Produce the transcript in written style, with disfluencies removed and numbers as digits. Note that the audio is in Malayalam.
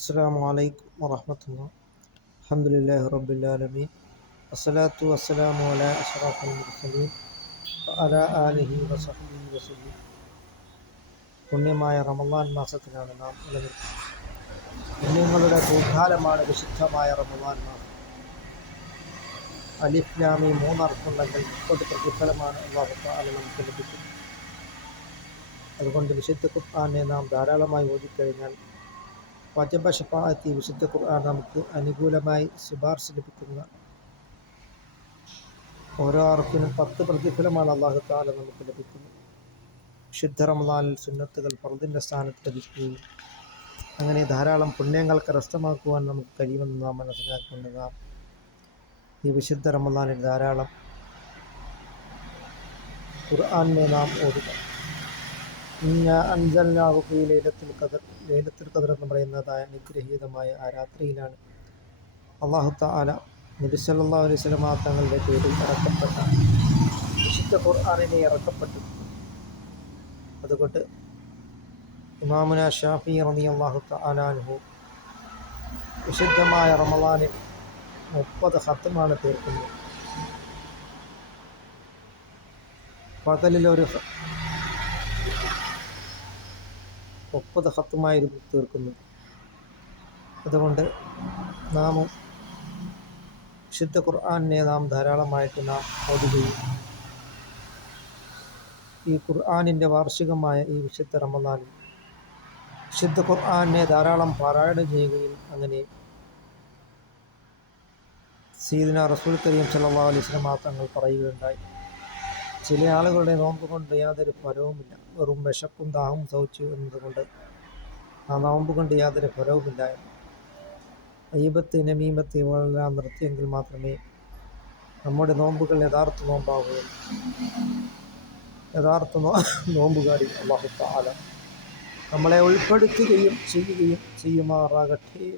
السلام عليكم ورحمة الله. الحمد لله رب العالمين والصلاة والسلام على أشرف المرسلين وعلى آله وصحبه وسلم. പുണ്യമായ റമളാൻ മാസത്തിലാണ് നാം നിലനിൽക്കുന്നത്. പുണ്യങ്ങളുടെ പൂക്കാലമാണ് വിശുദ്ധമായ റമളാൻ മാസം. അലിഫ് ലാം മീം മൂന്നർത്ഥമുണ്ടെങ്കിൽ 30 പ്രതിഫലമാണ് അല്ലാഹു തആല നമുക്ക് ലഭിക്കുന്നത്. അതുകൊണ്ട് വിശുദ്ധ ഖുർആനെ നാം ധാരാളമായി ഓതിക്കഴിഞ്ഞാൽ വജബ ശഫാഅത്തി, വിശുദ്ധ ഖുർആൻ നമുക്ക് അനുകൂലമായി ശുപാർശ ലഭിക്കുന്ന ഓരോ അർഫിനും 10 പ്രതിഫലമാണ് അല്ലാഹു തആല നമുക്ക് ലഭിക്കുന്നത്. വിശുദ്ധ റമളാനിൽ സുന്നത്തുകൾ ഫർദിൻ്റെ സ്ഥാനത്ത് ലഭിക്കുകയും അങ്ങനെ ധാരാളം പുണ്യങ്ങൾ കരസ്ഥമാക്കുവാൻ നമുക്ക് കഴിയുമെന്ന് നാം മനസ്സിലാക്കേണ്ടതാണ്. ഈ വിശുദ്ധ റമളാനിൽ ധാരാളം ഖുർആനെ നാം ഓതുക. അൻസൽനാഹു ഫീ ലൈലത്തുൽ ഖദർ. ലൈലത്തുൽ ഖദർ എന്ന് പറയുന്നതായ അനുഗ്രഹീതമായ ആ രാത്രിയിലാണ് അല്ലാഹു തആല നബി സല്ലല്ലാഹു അലൈഹി വസല്ലം തങ്ങളുടെ പേരിൽ ഇറക്കപ്പെട്ട വിശുദ്ധ ഖുർആനിനെ ഇറക്കപ്പെട്ടു. അതുകൊണ്ട് ഇമാമുന ഷാഫി റളിയല്ലാഹു തആല അൻഹു വിശുദ്ധമായ റമളാനിൽ 30 ഖത്മാണ് തീർക്കുന്നത്. പകലിലൊരു 30 ഖത്തുമായിരുന്നു തീർക്കുന്നത്. അതുകൊണ്ട് നാമും വിശുദ്ധ ഖുർആനെ നാം ധാരാളമായിട്ട് നാം ഓതുകയും ഈ ഖുർആനിൻ്റെ വാർഷികമായ ഈ വിശുദ്ധ റമളാനിൽ വിശുദ്ധ ഖുർആനെ ധാരാളം പാരായണം ചെയ്യുകയും അങ്ങനെ സയ്യിദുനാ റസൂൽ കരീം സല്ലല്ലാഹു അലൈഹി വസല്ലം തങ്ങൾ പറയുകയുണ്ടായി, ചില ആളുകളുടെ നോമ്പ് കൊണ്ട് യാതൊരു ഫലവുമില്ല, വെറും വിശപ്പും ദാഹവും സഹിച്ചു എന്നതുകൊണ്ട് ആ നോമ്പ് കൊണ്ട് യാതൊരു ഫലവുമില്ലായിരുന്നു. ഗീബത്ത് നമീമത്ത് ഇവയെല്ലാം നിർത്തിയെങ്കിൽ മാത്രമേ നമ്മുടെ നോമ്പുകൾ യഥാർത്ഥ നോമ്പാവുകയുള്ളൂ. യഥാർത്ഥ നോമ്പുകാരിൽ അല്ലാഹു തആല നമ്മളെ ഉൾപ്പെടുത്തുകയും ചെയ്യുമാറാകട്ടെ.